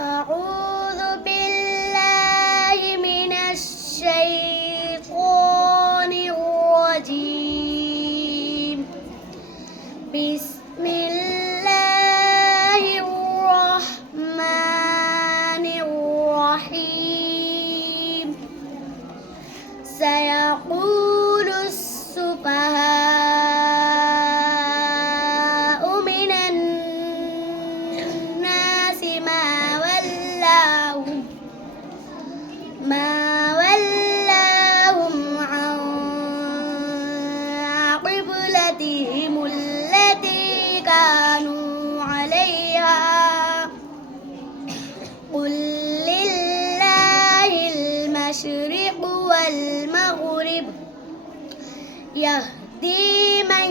أعوذ بالله من الشيطان الرجيم. بسم الله الرحمن الرحيم. سيقول السفهاء من الناس ما ولاهم عن قبلتهم التي كانوا عليها. قل لله المشرق والمغرب يهدي من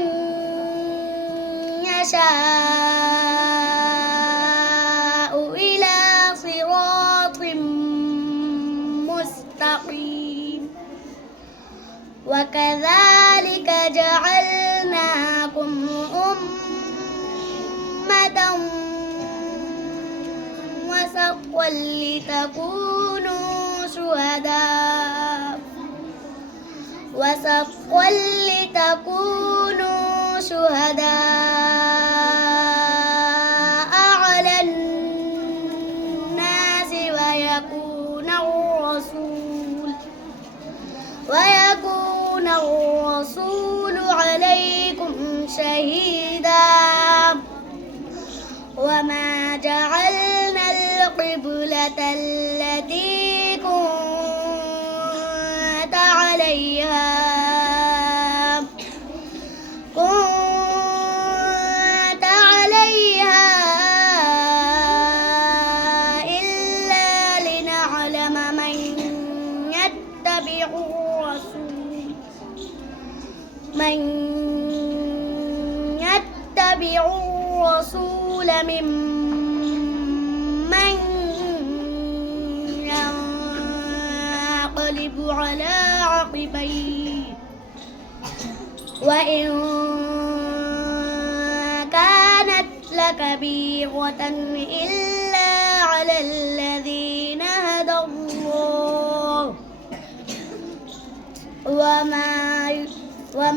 يشاء إلى صراط مستقيم. وكذلك جعلناكم أمة وسطا لتكونوا شهداء على الناس ويكون الرسول عليكم شهيدا. وما جعلنا القبلة التي كنت عليها إلا لنعلم من يتبع الرسول ممن ينقلب على عقبيه. وإن كانت لكبيرة إلا على الذين هدى الله وما